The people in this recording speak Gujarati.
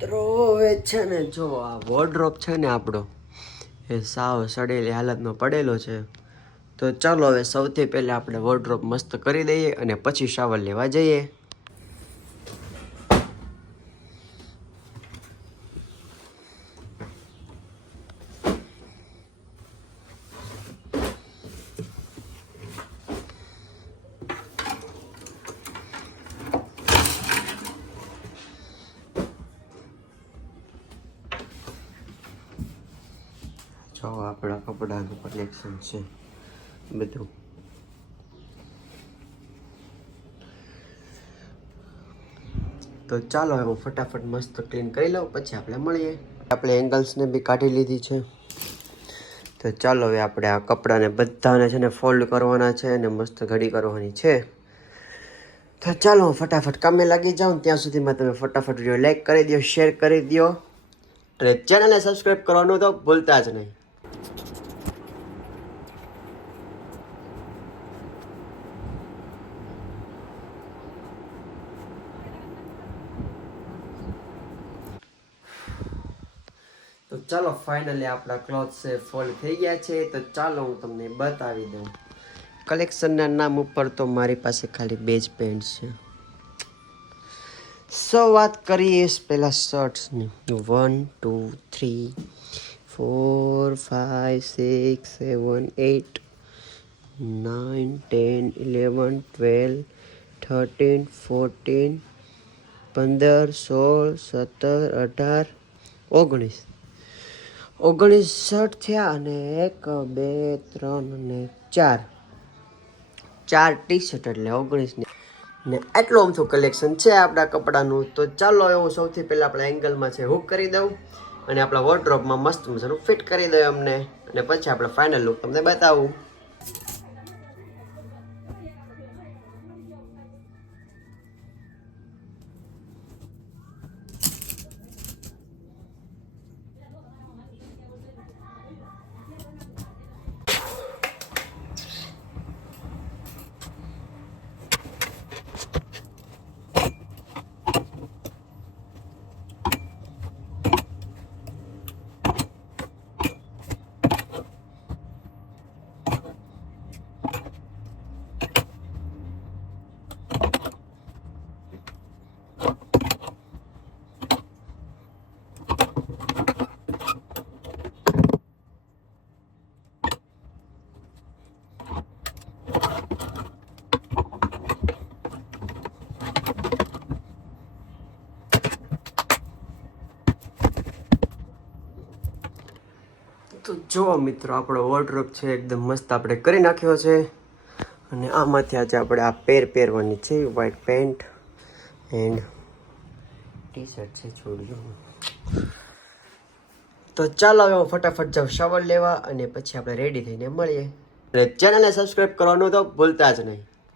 મિત્રો હવે છે ને જો આ વોર્ડરોબ છે ને આપણો એ સાવ સડેલી હાલતમાં પડેલો છે. તો ચાલો હવે સૌથી પહેલાં આપણે વોર્ડરોબ મસ્ત કરી દઈએ અને પછી શાવર લેવા જઈએ. જો આપણા કપડાનું કલેક્શન છે બધું. તો ચાલો હું ફટાફટ મસ્ત ક્લીન કરી લઉં પછી આપણે મળીએ. આપણે એંગલ્સને બી કાઢી લીધી છે. તો ચાલો હવે આપણે આ કપડાને બધાને છે ને ફોલ્ડ કરવાના છે અને મસ્ત ઘડી કરવાની છે. તો ચાલો હું ફટાફટ કામે લાગી જાઉં. ત્યાં સુધીમાં તમે ફટાફટ વિડીયો લાઈક કરી દો, શેર કરી દો અને ચેનલને સબસ્ક્રાઈબ કરવાનું તો ભૂલતા જ નહીં. તો ચાલો ફાઇનલી આપણા ક્લોથ્સ ફોલ્ડ થઈ ગયા છે. તો ચાલો હું તમને બતાવી દઉં. કલેક્શનના નામ ઉપર તો મારી પાસે ખાલી 2 જ પેન્ટ છે. સો વાત કરીએ પહેલાં શર્ટ્સની. 1 2 3 4 5 6 7 8 9 10 11 12 13 14 15 16 17 18 19 શર્ટ થયા અને 1 2 3 અને 4 ટી શર્ટ એટલે 19 ને આટલું અમથું કલેક્શન છે આપણા કપડાનું. તો ચાલો હું સૌથી પહેલાં આપણા એંગલમાં છે હૂક કરી દઉં અને આપણા વોર્ડરોબમાં મસ્ત મજાનું ફિટ કરી દઉં અમને અને પછી આપણે ફાઇનલ લુક તમને બતાવું. તો જો મિત્રો આપણો વોર્ડરોબ છે એકદમ મસ્ત આપણે કરી નાખ્યો છે. અને આમાંથી આજે આપણે આ પહેરવાની છે white pant and T shirt છે છોડીઓ. તો ચાલો હવે હું ફટાફટ જાઉં શાવર લેવા અને પછી આપણે રેડી થઈને મળીએ. અને ચેનલને સબસ્ક્રાઈબ કરવાનું તો ભૂલતા જ નહીં.